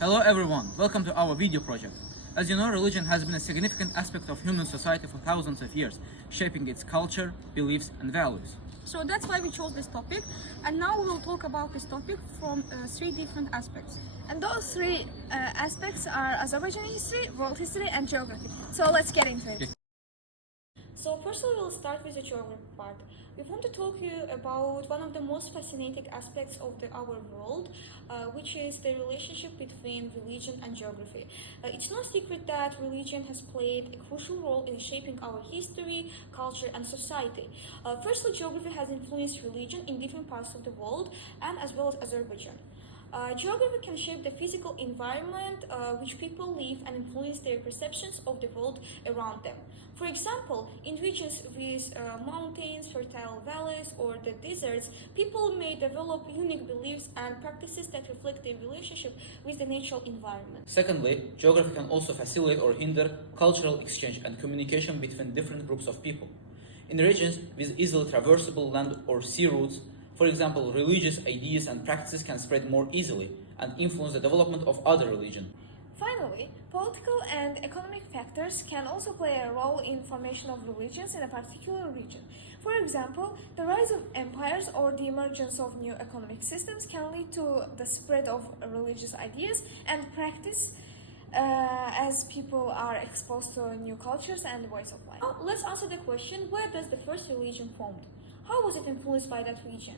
Hello everyone, welcome to our video project. As you know, religion has been a significant aspect of human society for thousands of years, shaping its culture, beliefs and values. So that's why we chose this topic, and now we will talk about this topic from three different aspects. And those three aspects are Azerbaijani history, world history, and geography. So let's get into it. So first we will start with the geography part. We want to talk to you about one of the most fascinating aspects of our world, which is the relationship between religion and geography. It's no secret that religion has played a crucial role in shaping our history, culture, and society. Firstly, geography has influenced religion in different parts of the world, and as well as Azerbaijan. Geography can shape the physical environment which people live and influence their perceptions of the world around them. For example, in regions with mountains, fertile valleys, or the deserts, people may develop unique beliefs and practices that reflect their relationship with the natural environment. Secondly, geography can also facilitate or hinder cultural exchange and communication between different groups of people. In regions with easily traversable land or sea routes, for example, religious ideas and practices can spread more easily and influence the development of other religions. Finally, political and economic factors can also play a role in formation of religions in a particular region. For example, the rise of empires or the emergence of new economic systems can lead to the spread of religious ideas and practice as people are exposed to new cultures and ways of life. Now, let's answer the question, where does the first religion formed? How was it influenced by that region?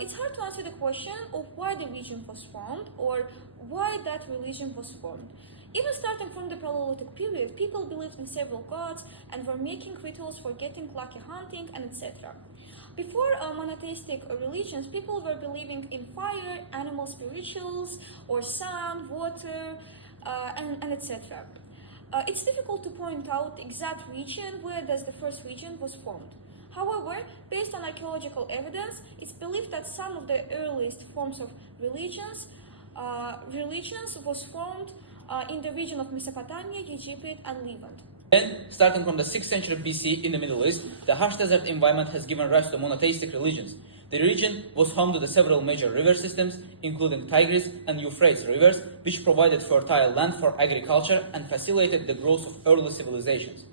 It's hard to answer the question of why the region was formed or why that religion was formed. Even starting from the Paleolithic period, people believed in several gods and were making rituals for getting lucky hunting and etc. Before monotheistic religions, people were believing in fire, animal spirituals, or sun, water, and etc. It's difficult to point out the exact region where does the first region was formed. However, based on archaeological evidence, it's believed that some of the earliest forms of religions was formed in the region of Mesopotamia, Egypt, and Levant. Then, starting from the 6th century BC in the Middle East, the harsh desert environment has given rise to monotheistic religions. The region was home to the several major river systems, including Tigris and Euphrates rivers, which provided fertile land for agriculture and facilitated the growth of early civilizations.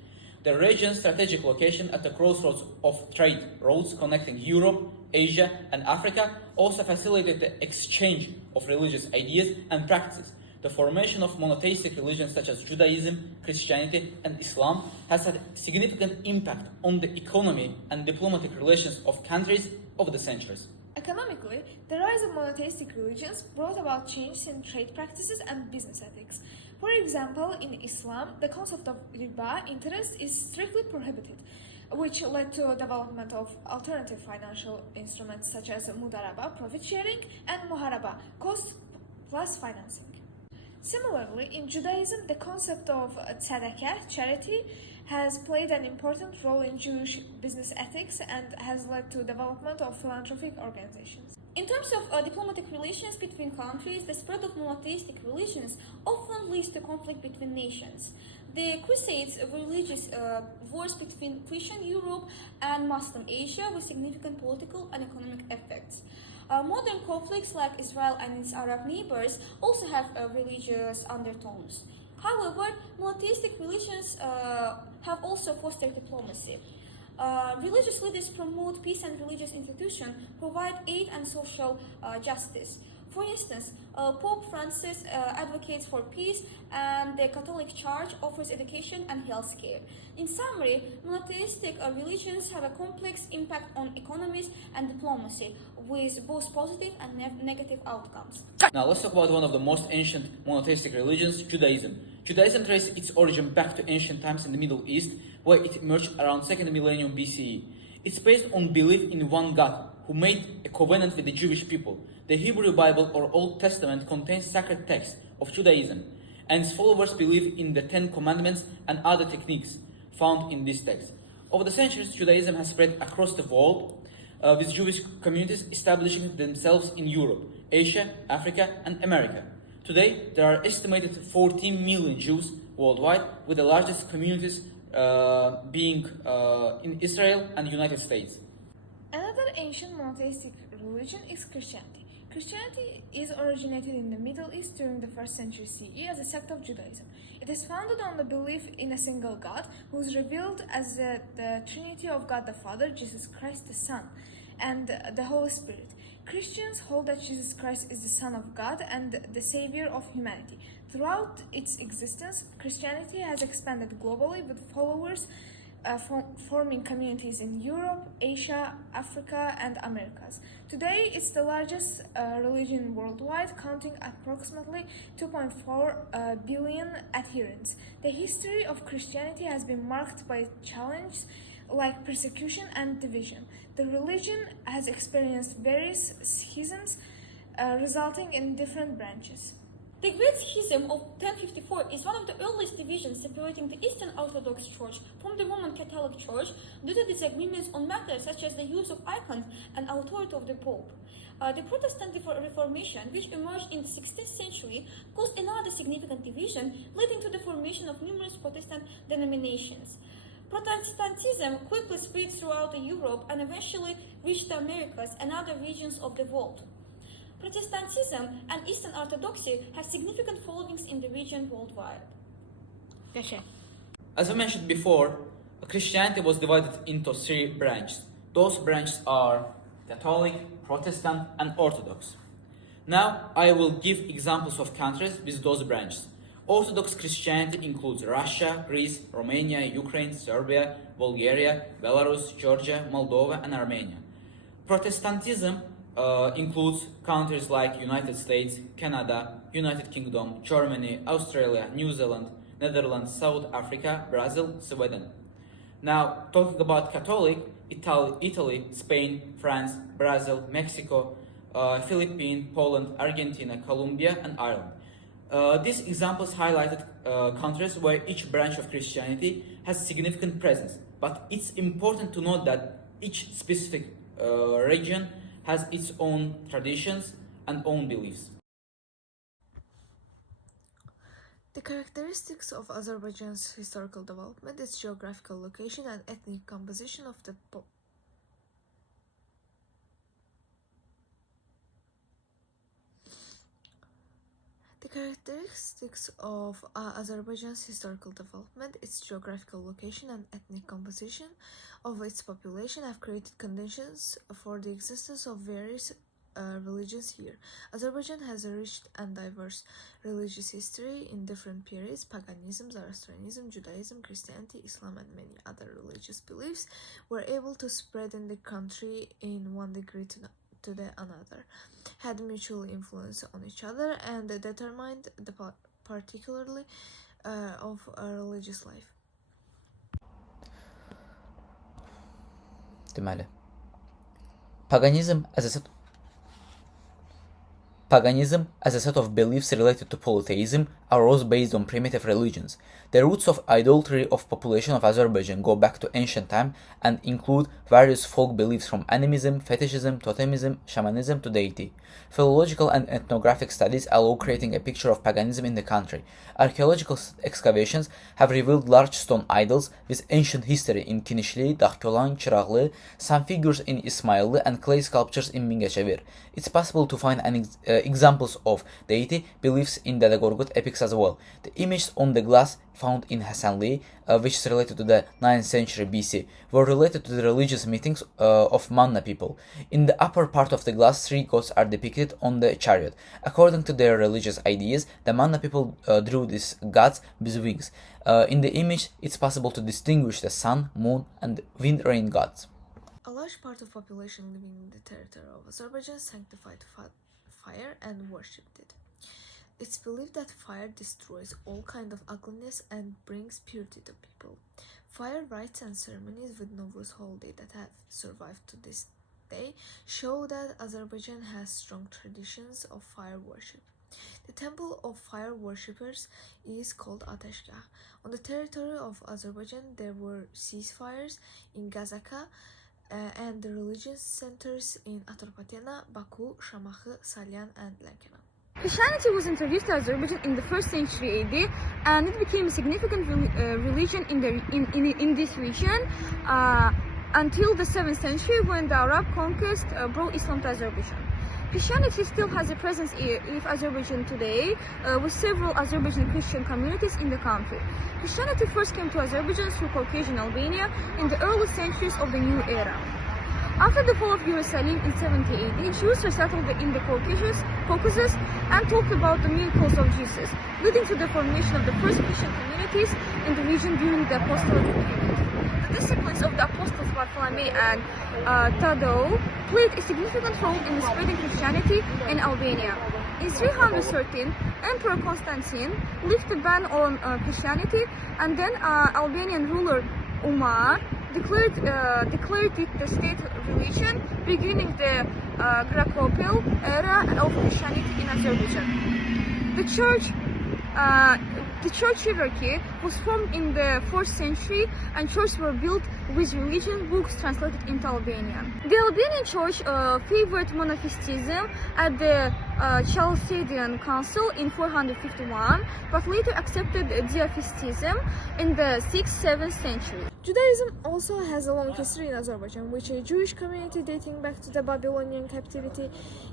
The region's strategic location at the crossroads of trade routes connecting Europe, Asia, and Africa also facilitated the exchange of religious ideas and practices. The formation of monotheistic religions such as Judaism, Christianity, and Islam has had significant impact on the economy and diplomatic relations of countries over the centuries. Economically, the rise of monotheistic religions brought about changes in trade practices and business ethics. For example, in Islam, the concept of riba, interest, is strictly prohibited, which led to development of alternative financial instruments such as mudaraba, profit sharing, and muharaba, cost plus financing. Similarly, in Judaism, the concept of tzedakah, charity, has played an important role in Jewish business ethics and has led to development of philanthropic organizations. In terms of diplomatic relations between countries, the spread of monotheistic religions often leads to conflict between nations. The Crusades were religious wars between Christian Europe and Muslim Asia with significant political and economic effects. Modern conflicts like Israel and its Arab neighbors also have religious undertones. However, monotheistic religions have also fostered diplomacy. Religious leaders promote peace and religious institutions, provide aid and social justice. For instance, Pope Francis advocates for peace, and the Catholic Church offers education and health care. In summary, monotheistic religions have a complex impact on economies and diplomacy, with both positive and negative outcomes. Now let's talk about one of the most ancient monotheistic religions, Judaism. Judaism traces its origin back to ancient times in the Middle East, where it emerged around 2nd millennium BCE. It's based on belief in one God, who made a covenant with the Jewish people. The Hebrew Bible or Old Testament contains sacred texts of Judaism, and its followers believe in the Ten Commandments and other techniques found in this text. Over the centuries, Judaism has spread across the world, with Jewish communities establishing themselves in Europe, Asia, Africa, and America. Today, there are estimated 14 million Jews worldwide, with the largest communities being in Israel and the United States. Another ancient monotheistic religion is Christianity. Christianity is originated in the Middle East during the 1st century CE as a sect of Judaism. It is founded on the belief in a single God, who is revealed as the Trinity of God the Father, Jesus Christ the Son, and the Holy Spirit. Christians hold that Jesus Christ is the Son of God and the Savior of humanity. Throughout its existence, Christianity has expanded globally with followers forming communities in Europe, Asia, Africa, and Americas. Today, it's the largest religion worldwide, counting approximately 2.4 billion adherents. The history of Christianity has been marked by challenges like persecution and division. The religion has experienced various schisms, resulting in different branches. The Great Schism of 1054 is one of the earliest divisions separating the Eastern Orthodox Church from the Roman Catholic Church due to disagreements on matters such as the use of icons and authority of the Pope. The Protestant Reformation, which emerged in the 16th century, caused another significant division, leading to the formation of numerous Protestant denominations. Protestantism quickly spread throughout Europe and eventually reached the Americas and other regions of the world. Protestantism and Eastern Orthodoxy have significant followings in the region worldwide. As I mentioned before, Christianity was divided into three branches. Those branches are Catholic, Protestant, and Orthodox. Now I will give examples of countries with those branches. Orthodox Christianity includes Russia, Greece, Romania, Ukraine, Serbia, Bulgaria, Belarus, Georgia, Moldova, and Armenia. Protestantism includes countries like United States, Canada, United Kingdom, Germany, Australia, New Zealand, Netherlands, South Africa, Brazil, Sweden. Now, talking about Catholic, Italy, Spain, France, Brazil, Mexico, Philippines, Poland, Argentina, Colombia, and Ireland. These examples highlighted countries where each branch of Christianity has significant presence, but it's important to note that each specific region has its own traditions and own beliefs. The characteristics of Azerbaijan's historical development, its geographical location and ethnic composition of the characteristics of Azerbaijan's historical development, its geographical location and ethnic composition of its population have created conditions for the existence of various religions here. Azerbaijan has a rich and diverse religious history in different periods. Paganism, Zoroastrianism, Judaism, Christianity, Islam, and many other religious beliefs were able to spread in the country in one degree to the another, had mutual influence on each other, and determined the particularly of a religious life. Deməli, Paganism as a set of beliefs related to polytheism arose based on primitive religions. The roots of idolatry of population of Azerbaijan go back to ancient time and include various folk beliefs from animism, fetishism, totemism, shamanism to deity. Philological and ethnographic studies allow creating a picture of paganism in the country. Archaeological excavations have revealed large stone idols with ancient history in Kinişli, Dakhkolan, Çıraqlı, some figures in Ismaili, and clay sculptures in Mingəçevir. It's possible to find examples of deity beliefs in the Gorgut epics as well. The images on the glass found in Hasanli, which is related to the 9th century BC, were related to the religious meetings of Manna people. In the upper part of the glass, 3 gods are depicted on the chariot. According to their religious ideas, the Manna people drew these gods with wings. In the image, it's possible to distinguish the sun, moon, and wind rain gods. A large part of population living in the territory of Azerbaijan sanctified fire and worshipped it. It's believed that fire destroys all kind of ugliness and brings purity to people. Fire rites and ceremonies with Nowruz holiday that have survived to this day show that Azerbaijan has strong traditions of fire worship. The temple of fire worshippers is called Ateşgah. On the territory of Azerbaijan, there were ceasefires in Gazaka and the religious centers in Atropatena, Baku, Şamaxı, Salyan, and Lankana. Christianity was introduced to Azerbaijan in the 1st century AD, and it became a significant religion in this region until the 7th century when the Arab conquest brought Islam to Azerbaijan. Christianity still has a presence in Azerbaijan today, with several Azerbaijani Christian communities in the country. Christianity first came to Azerbaijan through Caucasian Albania in the early centuries of the new era. After the fall of Jerusalem in 70 AD, Jews resettled in the Caucasus and talked about the miracles of Jesus, leading to the formation of the first Christian communities in the region during the apostolic period. The disciples of the apostles Bartholomew and Tadeo played a significant role in spreading Christianity in Albania. In 313, Emperor Constantine lifted the ban on Christianity, and then Albanian ruler Umar declared it the state religion, beginning the Greco-Roman era of Christianity in Azerbaijan. The church hierarchy was formed in the 4th century, and churches were built with religion books translated into Albanian. The Albanian church favored monotheism at the Chalcedonian Council in 451, but later accepted diaphysitism in the 6th-7th century. Judaism also has a long history in Azerbaijan, which is a Jewish community dating back to the Babylonian captivity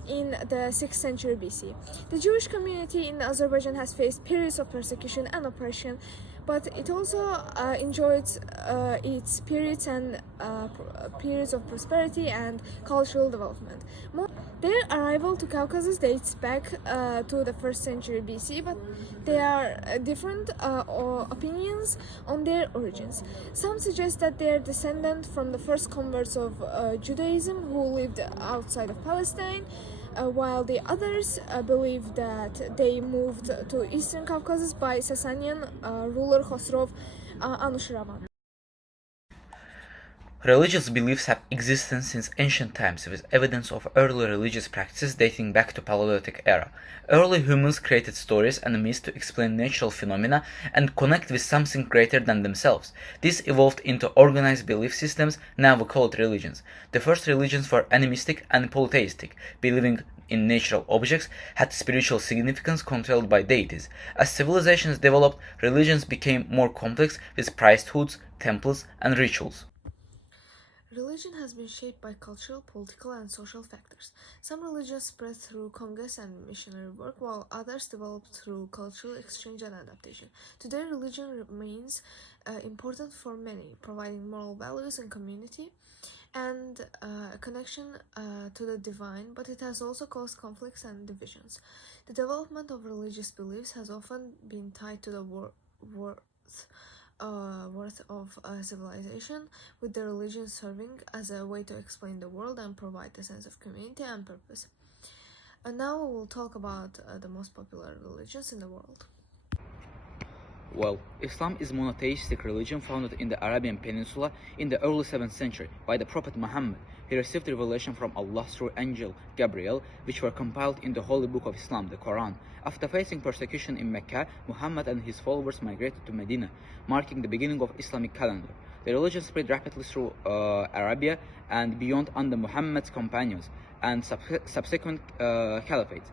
in the 6th century BC. The Jewish community in Azerbaijan has faced periods of persecution and oppression, but it also enjoyed its periods of prosperity and cultural development. Their arrival to Caucasus dates back to the 1st century BC, but there are different opinions on their origins. Some suggest that they are descendant from the first converts of Judaism who lived outside of Palestine, while the others believe that they moved to Eastern Caucasus by Sasanian ruler Khosrov Anushirvan. Religious beliefs have existed since ancient times, with evidence of early religious practices dating back to Paleolithic era. Early humans created stories and myths to explain natural phenomena and connect with something greater than themselves. This evolved into organized belief systems, now we call it religions. The first religions were animistic and polytheistic, believing in natural objects, had spiritual significance controlled by deities. As civilizations developed, religions became more complex with priesthoods, temples, and rituals. Religion has been shaped by cultural, political, and social factors. Some religions spread through conquest and missionary work, while others developed through cultural exchange and adaptation. Today, religion remains important for many, providing moral values and community and a connection to the divine, but it has also caused conflicts and divisions. The development of religious beliefs has often been tied to the worth of civilization, with the religion serving as a way to explain the world and provide a sense of community and purpose. And now we will talk about the most popular religions in the world. Well, Islam is a monotheistic religion founded in the Arabian Peninsula in the early 7th century by the Prophet Muhammad. He received revelation from Allah through angel Gabriel, which were compiled in the holy book of Islam, the Quran. After facing persecution in Mecca, Muhammad and his followers migrated to Medina, marking the beginning of Islamic calendar. The religion spread rapidly through Arabia and beyond under Muhammad's companions and subsequent caliphates.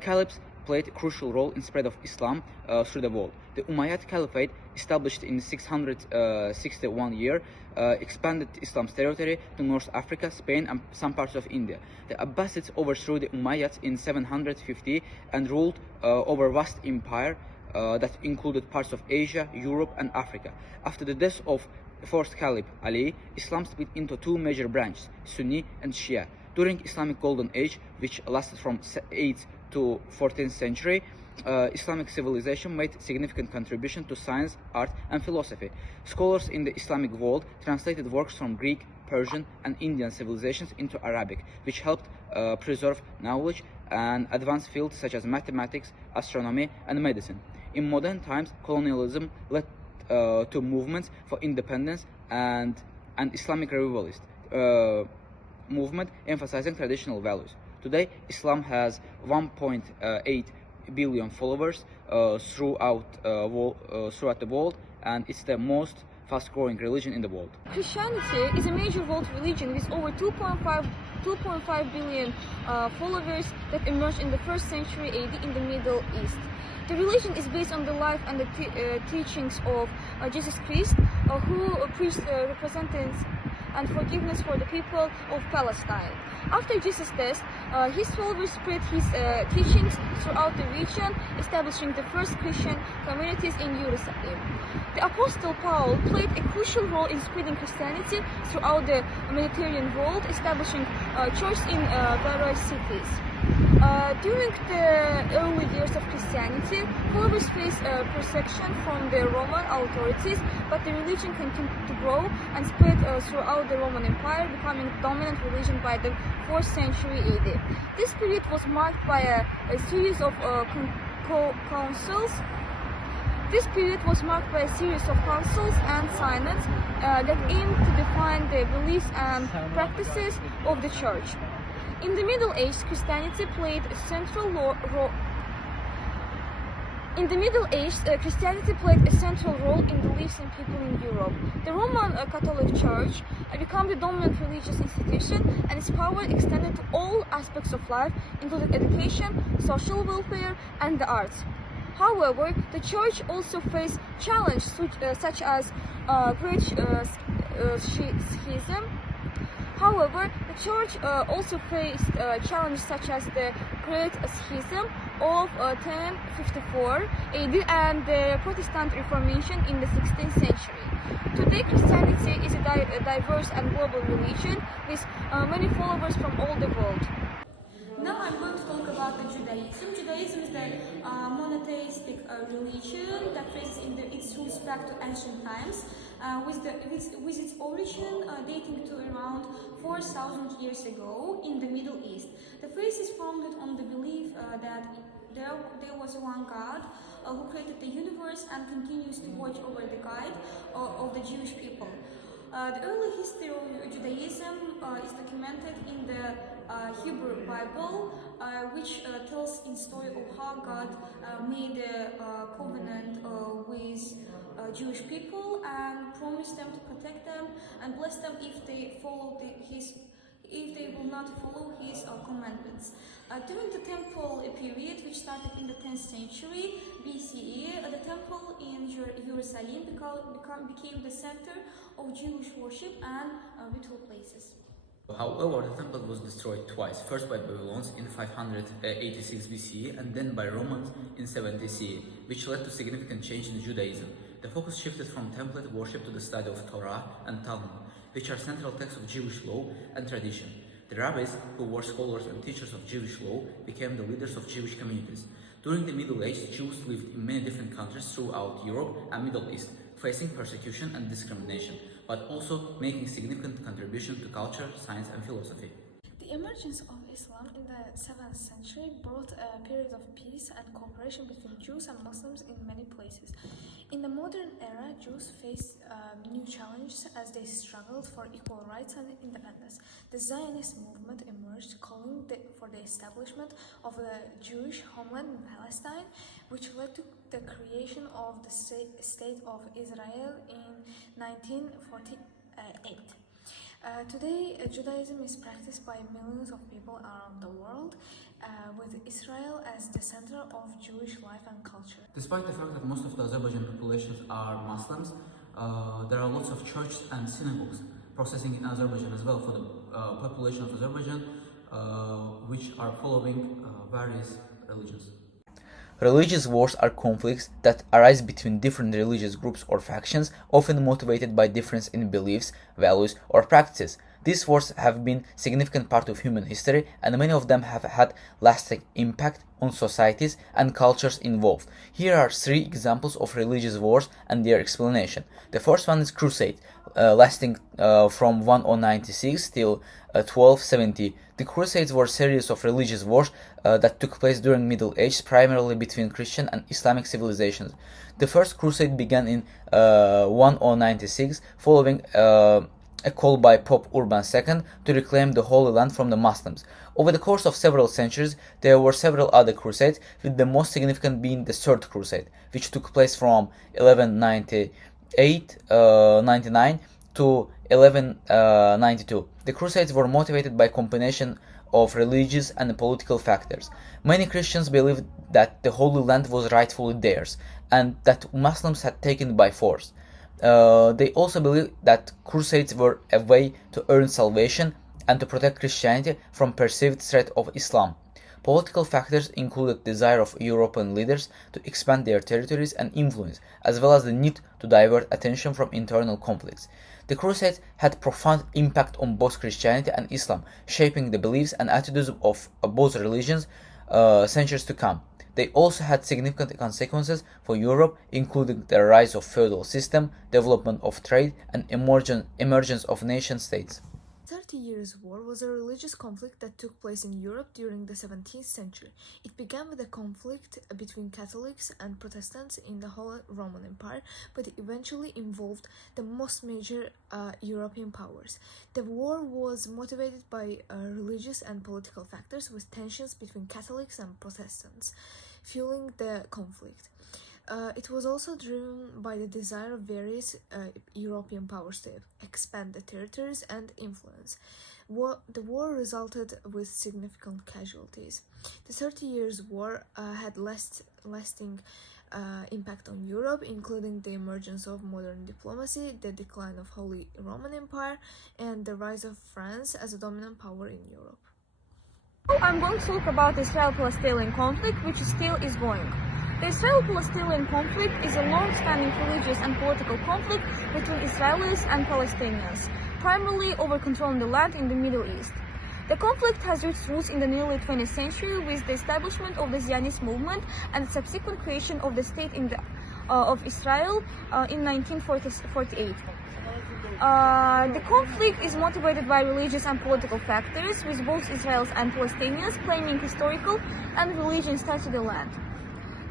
Caliphs played a crucial role in spread of Islam through the world. The Umayyad Caliphate, established in 661 year, expanded Islam's territory to North Africa, Spain, and some parts of India. The Abbasids overthrew the Umayyads in 750 and ruled over a vast empire that included parts of Asia, Europe, and Africa. After the death of the fourth Caliph Ali, Islam split into two major branches, Sunni and Shia. During Islamic Golden Age, which lasted from 8th to 14th century, Islamic civilization made significant contribution to science, art, and philosophy. Scholars in the Islamic world translated works from Greek, Persian, and Indian civilizations into Arabic, which helped preserve knowledge and advance fields such as mathematics, astronomy, and medicine. In modern times, colonialism led to movements for independence and an Islamic revivalist movement emphasizing traditional values. Today, Islam has 1.8 billion followers throughout the world, and it's the most fast-growing religion in the world. Christianity is a major world religion with over 2.5 billion followers that emerged in the 1st century AD in the Middle East. The religion is based on the life and the teachings of Jesus Christ, who preached repentance and forgiveness for the people of Palestine. After Jesus' death, his followers spread his teachings throughout the region, establishing the first Christian communities in Jerusalem. The Apostle Paul played a crucial role in spreading Christianity throughout the Mediterranean world, establishing churches in various cities. During the early years of Christianity, followers faced persecution from the Roman authorities, but the religion continued to grow and spread throughout the Roman Empire, becoming the dominant religion by the 4th century AD. This period was marked by a series of councils. This period was marked by a series of councils and synods that aimed to define the beliefs and practices of the church. In the Middle Ages, Christianity played a central role. In the Middle Ages, Christianity played a central role in the lives of people in Europe. The Roman Catholic Church became the dominant religious institution, and its power extended to all aspects of life, including education, social welfare, and the arts. However, the Church also faced challenges such as Great Schism. However, the Church also faced challenges such as the Great Schism of 1054 AD and the Protestant Reformation in the 16th century. Today, Christianity is a diverse and global religion with many followers from all the world. Now I'm going to talk about the Judaism. Judaism is the monotheistic religion that traces its roots back to ancient times, with its origin dating to around 4,000 years ago in the Middle East. The faith is founded on the belief that there was one God who created the universe and continues to watch over the guide of the Jewish people. The early history of Judaism is documented in the Hebrew Bible, which tells in story of how God made a covenant with Jewish people and promised them to protect them and bless them if they follow if they will not follow his commandments. During the temple period, which started in the 10th century BCE, the temple in Jerusalem became the center of Jewish worship and ritual places. However, the temple was destroyed twice, first by Babylonians in 586 BCE and then by Romans in 70 CE, which led to significant change in Judaism. The focus shifted from temple worship to the study of Torah and Talmud, which are central texts of Jewish law and tradition. The rabbis, who were scholars and teachers of Jewish law, became the leaders of Jewish communities. During the Middle Ages, Jews lived in many different countries throughout Europe and Middle East, facing persecution and discrimination, but also making significant contribution to culture, science and philosophy. The emergence of Islam in the 7th century brought a period of peace and cooperation between Jews and Muslims in many places. In the modern era, Jews faced new challenges as they struggled for equal rights and independence. The Zionist movement emerged, calling for the establishment of a Jewish homeland in Palestine, which led to the creation of the State of Israel in 1948. Today, Judaism is practiced by millions of people around the world, with Israel as the center of Jewish life and culture. Despite the fact that most of the Azerbaijan populations are Muslims, there are lots of churches and synagogues processing in Azerbaijan as well for the population of Azerbaijan, which are following various religions. Religious wars are conflicts that arise between different religious groups or factions, often motivated by difference in beliefs, values, or practices. These wars have been a significant part of human history, and many of them have had lasting impact on societies and cultures involved. Here are 3 examples of religious wars and their explanation. The first one is Crusade, lasting from 1096 till 1270. The Crusades were a series of religious wars that took place during Middle Ages, primarily between Christian and Islamic civilizations. The first crusade began in 1096, following a call by Pope Urban II to reclaim the Holy Land from the Muslims. Over the course of several centuries, there were several other crusades, with the most significant being the Third Crusade, which took place from 1199 to 1192. The Crusades were motivated by a combination of religious and political factors. Many Christians believed that the Holy Land was rightfully theirs, and that Muslims had taken it by force. They also believed that crusades were a way to earn salvation and to protect Christianity from perceived threat of Islam. Political factors included desire of European leaders to expand their territories and influence, as well as the need to divert attention from internal conflicts. The Crusades had profound impact on both Christianity and Islam, shaping the beliefs and attitudes of both religions centuries to come. They also had significant consequences for Europe, including the rise of feudal system, development of trade, and emergence of nation-states. 30 Years' War was a religious conflict that took place in Europe during the 17th century. It began with a conflict between Catholics and Protestants in the Holy Roman Empire, but it eventually involved the most major European powers. The war was motivated by religious and political factors, with tensions between Catholics and Protestants fueling the conflict. It was also driven by the desire of various European powers to expand the territories and influence. The war resulted with significant casualties. The 30 Years' War had lasting impact on Europe, including the emergence of modern diplomacy, the decline of Holy Roman Empire, and the rise of France as a dominant power in Europe. I'm going to talk about the Israel-Palestinian conflict, which still is going. The Israel-Palestinian conflict is a long-standing religious and political conflict between Israelis and Palestinians, primarily over controlling the land in the Middle East. The conflict has its roots in the early 20th century with the establishment of the Zionist movement and the subsequent creation of the State of Israel in 1948. The conflict is motivated by religious and political factors, with both Israelis and Palestinians claiming historical and religious ties to the land.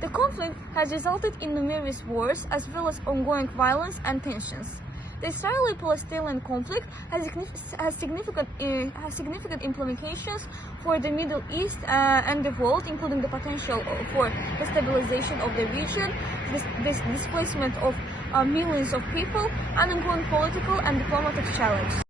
The conflict has resulted in numerous wars as well as ongoing violence and tensions. The Israeli-Palestinian conflict has significant implications for the Middle East and the world, including the potential for destabilization of the region, displacement of millions of people, and ongoing political and diplomatic challenge.